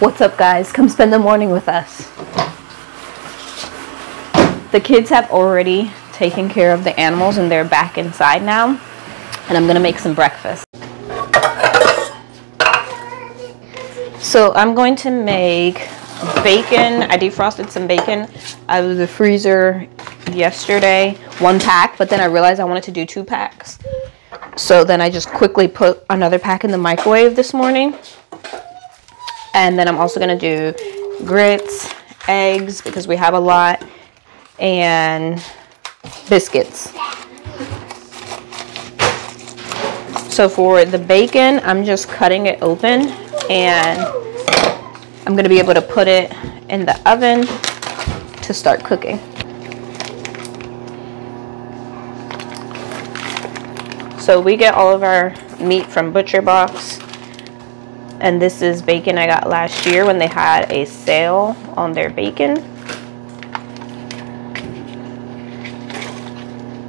What's up, guys? Come spend the morning with us. The kids have already taken care of the animals and they're back inside now. And I'm gonna make some breakfast. So I'm going to make bacon. I defrosted some bacon out of the freezer yesterday, 1 pack, but then I realized I wanted to do 2 packs. So then I just quickly put another pack in the microwave this morning. And then I'm also gonna do grits, eggs, because we have a lot, and biscuits. So for the bacon, I'm just cutting it open and I'm gonna be able to put it in the oven to start cooking. So we get all of our meat from Butcher Box. And this is bacon I got last year when they had a sale on their bacon.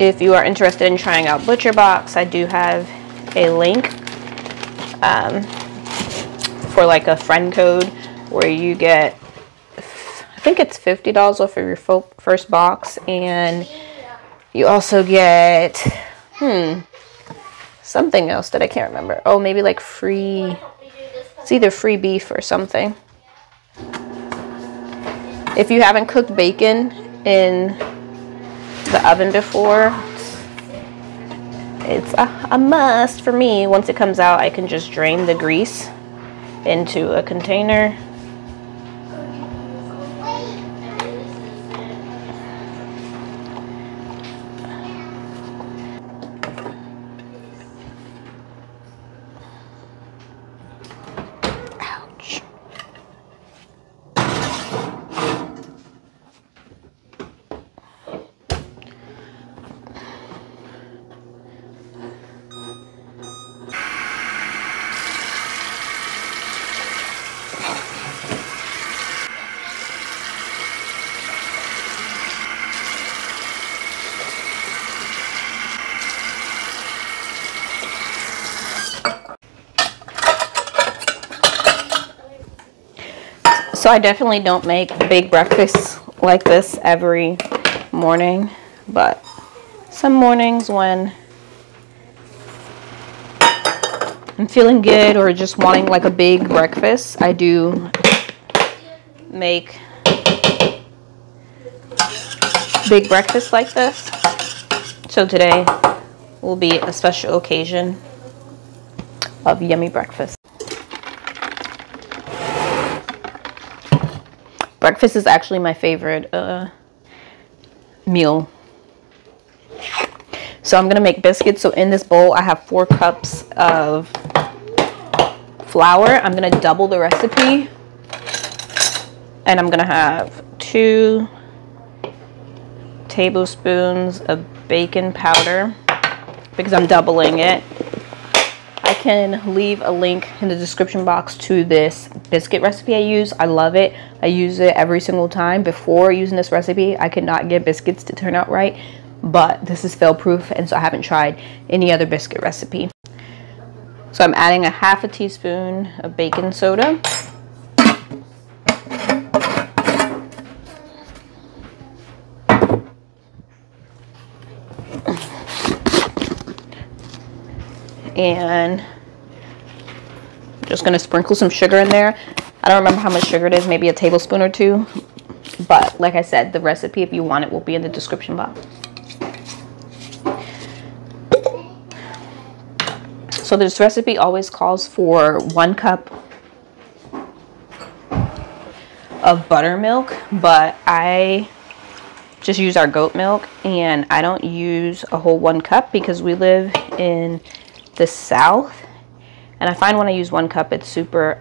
If you are interested in trying out Butcher Box, I do have a link for like a friend code where you get, I think it's $50 off of your first box, and you also get something else that I can't remember. Oh, maybe like free, it's either free beef or something. If you haven't cooked bacon in the oven before, it's a must for me. Once it comes out, I can just drain the grease into a container. So I definitely don't make big breakfasts like this every morning, but some mornings when I'm feeling good or just wanting like a big breakfast, I do make big breakfasts like this. So today will be a special occasion of yummy breakfast. Breakfast is actually my favorite meal. So I'm gonna make biscuits. So in this bowl, I have 4 cups of flour. I'm gonna double the recipe. And I'm gonna have 2 tablespoons of baking powder because I'm doubling it. I can leave a link in the description box to this biscuit recipe I use. I love it. I use it every single time. Before using this recipe, I could not get biscuits to turn out right, but this is fail proof, and so I haven't tried any other biscuit recipe. So I'm adding a 1/2 teaspoon of baking soda. And I'm just going to sprinkle some sugar in there. I don't remember how much sugar it is, maybe a tablespoon or 2. But like I said, the recipe, if you want it, will be in the description box. So this recipe always calls for 1 cup of buttermilk, but I just use our goat milk, and I don't use a whole 1 cup because we live in the South, and I find when I use 1 cup, it's super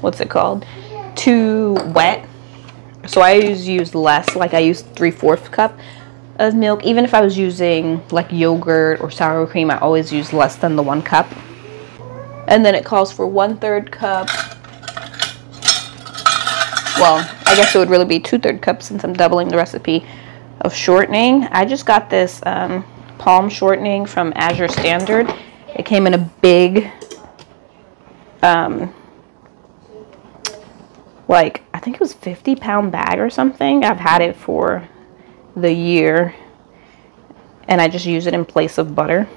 what's it called, too wet. So I use less, like I use 3/4 cup of milk. Even if I was using like yogurt or sour cream, I always use less than the 1 cup. And then it calls for 1/3 cup, well, I guess it would really be 2/3 cups since I'm doubling the recipe, of shortening. I just got this palm shortening from Azure Standard. It came in a big like, I think it was 50-pound bag or something. I've had it for the year, and I just use it in place of butter.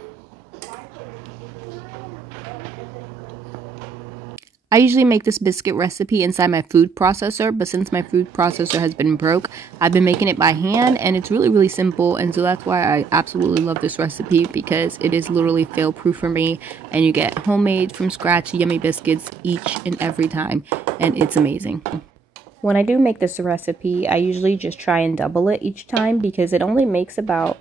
I usually make this biscuit recipe inside my food processor, but since my food processor has been broke, I've been making it by hand, and it's really, really simple. And so that's why I absolutely love this recipe, because it is literally fail-proof for me, and you get homemade from scratch yummy biscuits each and every time, and it's amazing. When I do make this recipe, I usually just try and double it each time, because it only makes about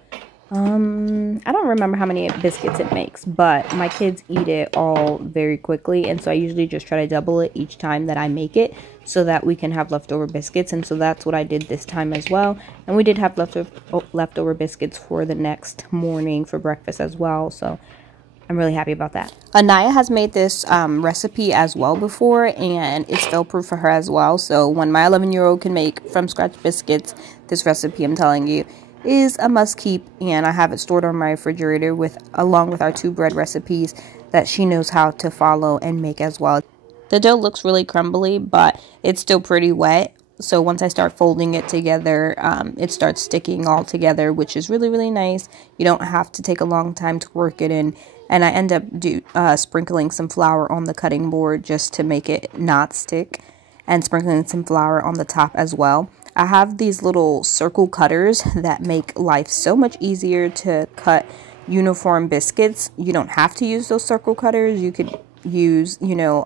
I don't remember how many biscuits it makes, but my kids eat it all very quickly, and so I usually just try to double it each time that I make it so that we can have leftover biscuits. And so that's what I did this time as well, and we did have leftover biscuits for the next morning for breakfast as well, so I'm really happy about that. Anaya has made this recipe as well before, and it's fail-proof for her as well. So when my 11-year-old can make from scratch biscuits, this recipe, I'm telling you, is a must keep, and I have it stored on my refrigerator along with our 2 bread recipes that she knows how to follow and make as well. The dough looks really crumbly, but it's still pretty wet. So once I start folding it together, it starts sticking all together, which is really, really nice. You don't have to take a long time to work it in. And I end up sprinkling some flour on the cutting board just to make it not stick, and sprinkling some flour on the top as well. I have these little circle cutters that make life so much easier to cut uniform biscuits. You don't have to use those circle cutters. You could use, you know,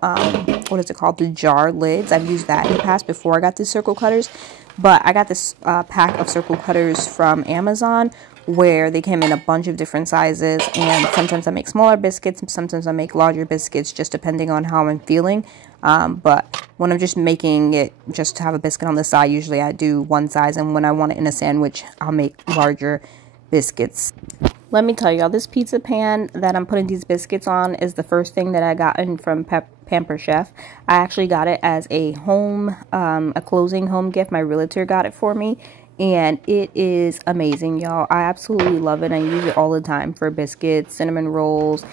what is it called? The jar lids. I've used that in the past before I got the circle cutters. But I got this pack of circle cutters from Amazon, where they came in a bunch of different sizes, and sometimes I make smaller biscuits, sometimes I make larger biscuits, just depending on how I'm feeling. But when I'm just making it just to have a biscuit on the side, usually I do one size, and when I want it in a sandwich, I'll make larger biscuits. Let me tell y'all, this pizza pan that I'm putting these biscuits on is the first thing that I got from Pamper Chef. I actually got it as a closing home gift. My realtor got it for me, and it is amazing, y'all. I absolutely love it. I use it all the time for biscuits, cinnamon rolls,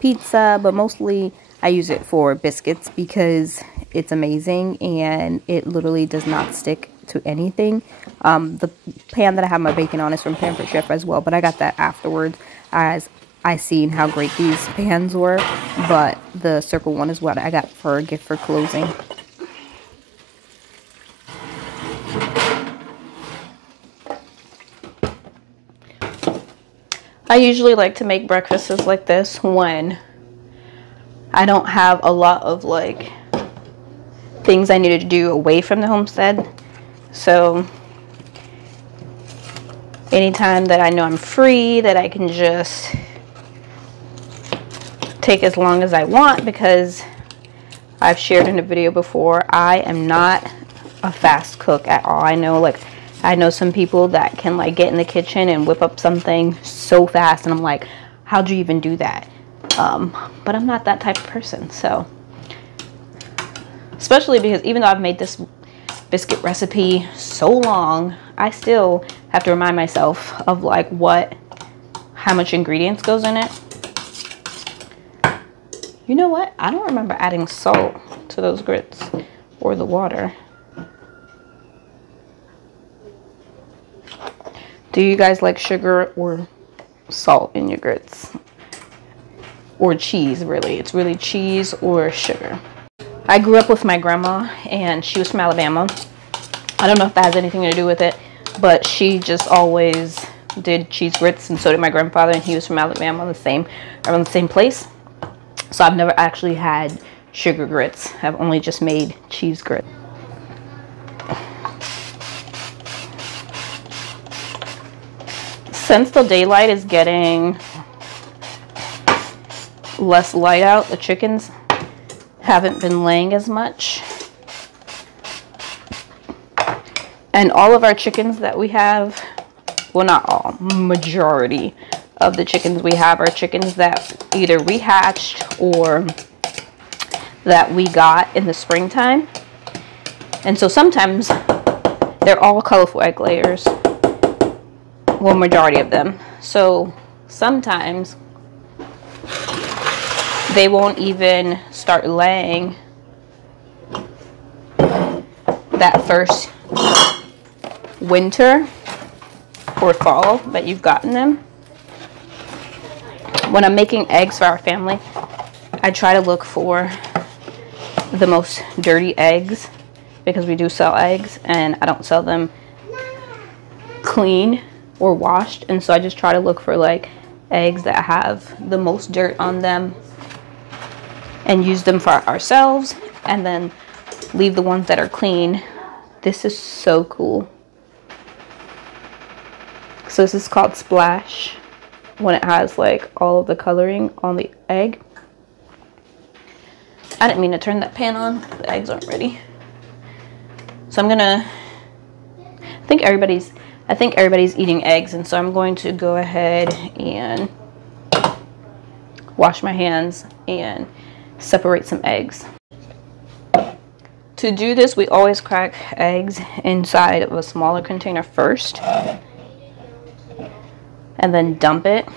pizza, but mostly I use it for biscuits because it's amazing, and it literally does not stick to anything. The pan that I have my bacon on is from Pamper Chef as well, but I got that afterwards as I seen how great these pans were. But the circle one is what I got for a gift for closing. I usually like to make breakfasts like this when I don't have a lot of like things I needed to do away from the homestead. So anytime that I know I'm free, that I can just take as long as I want, because I've shared in a video before, I am not a fast cook at all. I know some people that can like get in the kitchen and whip up something so fast, and I'm like, how'd you even do that? But I'm not that type of person. So especially because even though I've made this biscuit recipe so long, I still have to remind myself of like how much ingredients goes in it. You know what? I don't remember adding salt to those grits or the water. Do you guys like sugar or salt in your grits? Or cheese, really. It's really cheese or sugar. I grew up with my grandma, and she was from Alabama. I don't know if that has anything to do with it, but she just always did cheese grits, and so did my grandfather, and he was from Alabama, around the same place. So I've never actually had sugar grits. I've only just made cheese grits. Since the daylight is getting less light out, the chickens haven't been laying as much. And all of our chickens that we have, well, not all, majority of the chickens we have are chickens that either we hatched or that we got in the springtime. And so sometimes they're all colorful egg layers. Well, majority of them. So sometimes they won't even start laying that first winter or fall that you've gotten them. When I'm making eggs for our family, I try to look for the most dirty eggs because we do sell eggs and I don't sell them clean or washed, and so I just try to look for like eggs that have the most dirt on them and use them for ourselves, and then leave the ones that are clean. This is so cool. So this is called Splash when it has like all of the coloring on the egg. I didn't mean to turn that pan on. The eggs aren't ready. So I'm gonna, I think everybody's eating eggs, and so I'm going to go ahead and wash my hands and separate some eggs. To do this, we always crack eggs inside of a smaller container first and then dump it.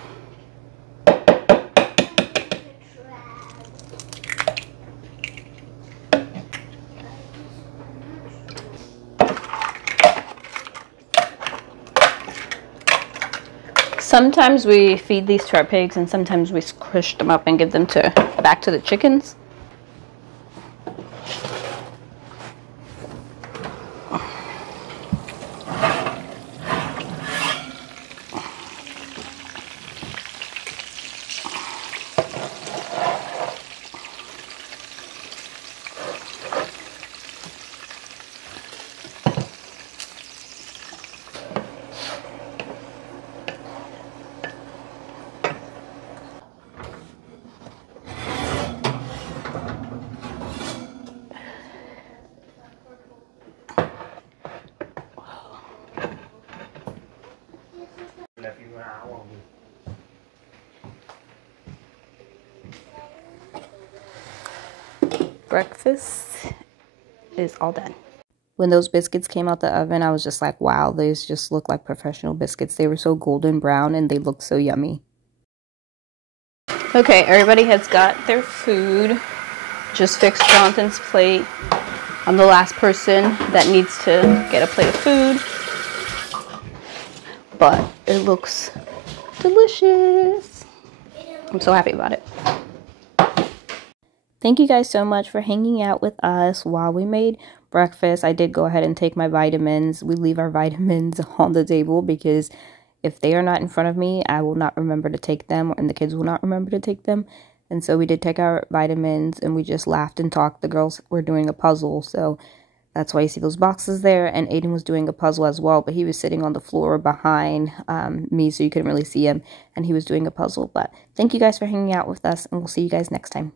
Sometimes we feed these to our pigs, and sometimes we squish them up and give them back to the chickens. Breakfast is all done. When those biscuits came out the oven, I was just like, wow, these just look like professional biscuits. They were so golden brown and they look so yummy. Okay, everybody has got their food. Just fixed Jonathan's plate. I'm the last person that needs to get a plate of food, but it looks delicious. I'm so happy about it. Thank you guys so much for hanging out with us while we made breakfast. I did go ahead and take my vitamins. We leave our vitamins on the table because if they are not in front of me, I will not remember to take them, and the kids will not remember to take them. And so we did take our vitamins, and we just laughed and talked. The girls were doing a puzzle, so that's why you see those boxes there. And Aiden was doing a puzzle as well, but he was sitting on the floor behind me, so you couldn't really see him, and he was doing a puzzle. But thank you guys for hanging out with us, and we'll see you guys next time.